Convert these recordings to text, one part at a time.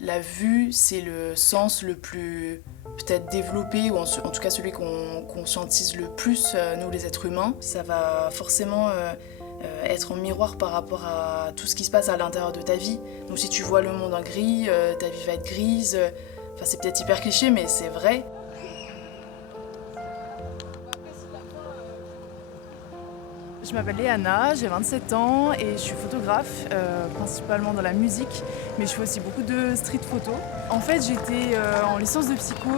La vue, c'est le sens le plus peut-être développé, ou en tout cas celui qu'on conscientise le plus, nous les êtres humains. Ça va forcément être en miroir par rapport à tout ce qui se passe à l'intérieur de ta vie. Donc si tu vois le monde en gris, ta vie va être grise. Enfin, c'est peut-être hyper cliché, mais c'est vrai. Je m'appelle Léana, j'ai 27 ans et je suis photographe, principalement dans la musique, mais je fais aussi beaucoup de street photo. En fait, j'étais en licence de psycho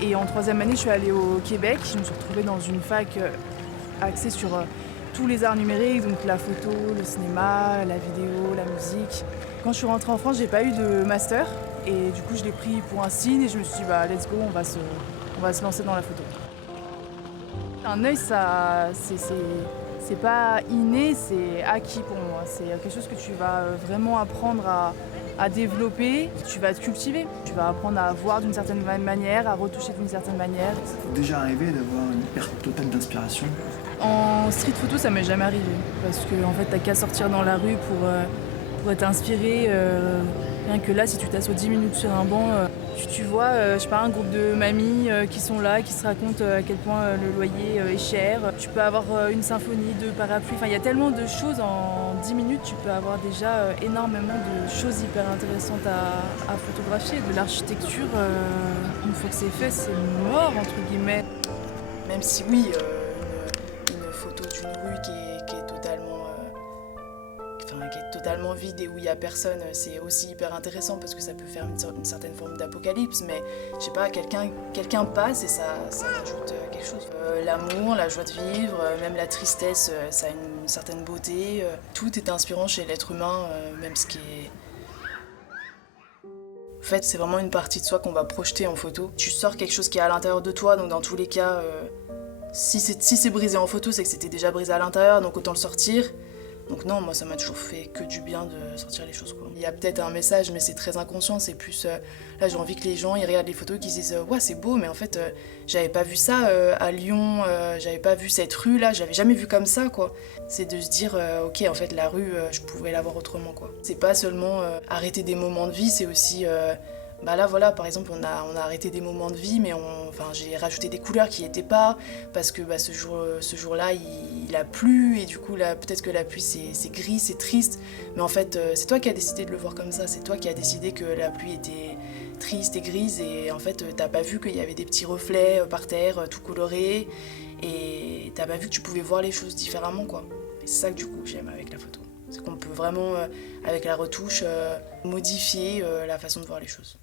et en troisième année, je suis allée au Québec. Je me suis retrouvée dans une fac axée sur tous les arts numériques, donc la photo, le cinéma, la vidéo, la musique. Quand je suis rentrée en France, j'ai pas eu de master et du coup, je l'ai pris pour un signe et je me suis dit, bah, let's go, on va se lancer dans la photo. Un œil, c'est pas inné, c'est acquis pour moi. C'est quelque chose que tu vas vraiment apprendre à développer. Tu vas te cultiver. Tu vas apprendre à voir d'une certaine manière, à retoucher d'une certaine manière. Déjà arrivé d'avoir une perte totale d'inspiration? En street photo, ça m'est jamais arrivé. Parce que en fait, t'as qu'à sortir dans la rue pour être inspiré. Rien que là, si tu t'assois 10 minutes sur un banc, tu vois, je sais pas, un groupe de mamies qui sont là, qui se racontent à quel point le loyer est cher. Tu peux avoir une symphonie de parapluies. Enfin, il y a tellement de choses en 10 minutes, tu peux avoir déjà énormément de choses hyper intéressantes à photographier. De l'architecture, une fois que c'est fait, c'est mort, entre guillemets. Même si oui, une photo d'une rue qui est totalement... qui est totalement vide et où il n'y a personne, c'est aussi hyper intéressant parce que ça peut faire une certaine forme d'apocalypse, mais je sais pas, quelqu'un passe et ça rajoute quelque chose. L'amour, la joie de vivre, même la tristesse, ça a une certaine beauté. Tout est inspirant chez l'être humain, même ce qui est... En fait, c'est vraiment une partie de soi qu'on va projeter en photo. Tu sors quelque chose qui est à l'intérieur de toi, donc dans tous les cas, si c'est brisé en photo, c'est que c'était déjà brisé à l'intérieur, donc autant le sortir. Donc non, moi ça m'a toujours fait que du bien de sortir les choses, quoi. Il y a peut-être un message, mais c'est très inconscient, c'est plus... là j'ai envie que les gens ils regardent les photos et qu'ils disent ouais c'est beau, mais en fait j'avais pas vu ça à Lyon, j'avais pas vu cette rue là, je l'avais jamais vu comme ça, quoi. C'est de se dire ok, en fait la rue je pouvais la voir autrement, quoi. C'est pas seulement arrêter des moments de vie, c'est aussi... bah là voilà, par exemple on a arrêté des moments de vie, mais j'ai rajouté des couleurs qui n'y étaient pas, parce que bah, ce jour-là il a plu, et du coup là peut-être que la pluie c'est gris, c'est triste, mais en fait c'est toi qui as décidé de le voir comme ça, c'est toi qui as décidé que la pluie était triste et grise, et en fait t'as pas vu qu'il y avait des petits reflets par terre tout colorés, et t'as pas vu que tu pouvais voir les choses différemment, quoi. Et c'est ça que du coup j'aime avec la photo, c'est qu'on peut vraiment avec la retouche modifier la façon de voir les choses.